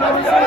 কর্মচারী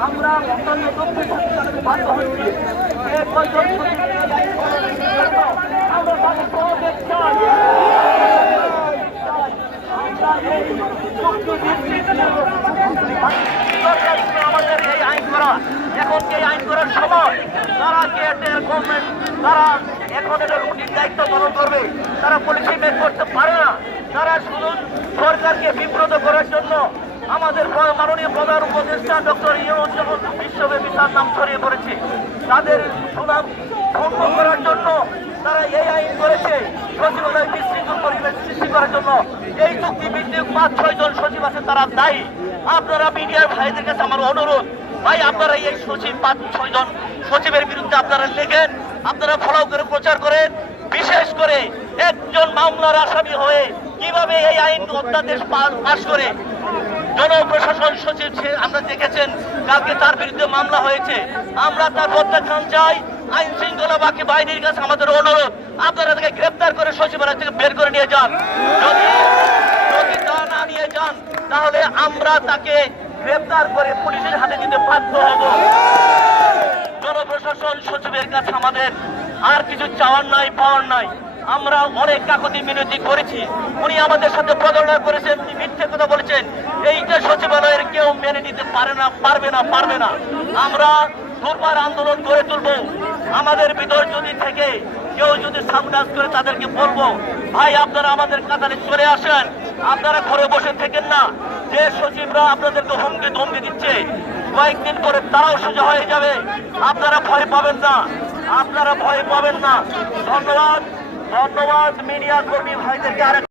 আমরা অন্যান্য তথ্য বাধ্য হচ্ছি এর পর্যন্ত আমরা তাকে সহজে চাই আমরা এই মুক্ত সরকার ছিল আমাদের এই আইন করা এখন এই আইন করার সময় তারা কি এদের গভর্নমেন্ট তারা এখন রুটিন দায়িত্ব পালন করবে তারা পলিসি মেক করতে পারে না তারা শুধু সরকারকে বিব্রত করার জন্য আমাদের মাননীয় প্রধান উপদেষ্টা ডক্টর ইউনুস বিশ্বব্যাপী তার নাম ছড়িয়ে পড়েছে তাদের সুনাম ভঙ্গ করার জন্য তারা এই আইন করেছে সচিবালয় বিশৃঙ্খল পরিবেশ সৃষ্টি করার জন্য এই চুক্তি ভিত্তিক পাঁচ, ছয় জন সচিব আছে, তারা দায়ী। আপনারা মিডিয়ার ভাইদের কাছে আমার অনুরোধ, ভাই, আপনারা এই সচিব পাঁচ, ছয় জন সচিবের বিরুদ্ধে আপনারা লেখেন আপনারা ফলো করে প্রচার করেন। বিশেষ করে একজন মামলার আসামি হয়ে কীভাবে এই আইন অধ্যাদেশ পাশ করে জনপ্রশাসন সচিব আমরা দেখেছেন, কালকে তার বিরুদ্ধে মামলা হয়েছে। আমরা তার প্রত্যাখ্যান চাই আইন শৃঙ্খলা বাকি বাহিনীর কাছে আমাদের অনুরোধ, আপনারা তাকে গ্রেপ্তার করে সচিবালয় থেকে বের করে নিয়ে যান। যদি যদি তা না নিয়ে যান, তাহলে আমরা তাকে গ্রেপ্তার করে পুলিশের হাতে দিতে বাধ্য হব। জনপ্রশাসন, সচিবের কাছে আমাদের আর কিছু চাওয়ার নাই, পাওয়ার নাই। আমরা অনেক কাকতি মিনতি করেছি। উনি আমাদের সাথে প্রতারণা করেছেন, মিথ্যে কথা বলেছেন। এইটা সচিবালয়ের কেউ মেনে নিতে পারে না, পারবে না পারবে না। আমরা দুর্বার আন্দোলন গড়ে তুলবো। আমাদের ভিতর যদি থেকে, কেউ যদি সামনাজ করে তাদেরকে বলব, ভাই, আপনারা আমাদের কাতারে চলে আসেন। আপনারা ঘরে বসে থেকেন না। যে সচিবরা আপনাদেরকে হুমকি ধমকি দিচ্ছে, কয়েকদিন পরে তারাও সোজা হয়ে যাবে। আপনারা ভয় পাবেন না। আপনারা ভয় পাবেন না। ধন্যবাদ। ধন্যবাদ, মিডিয়া কর্মী ভাইদেরকে আরেক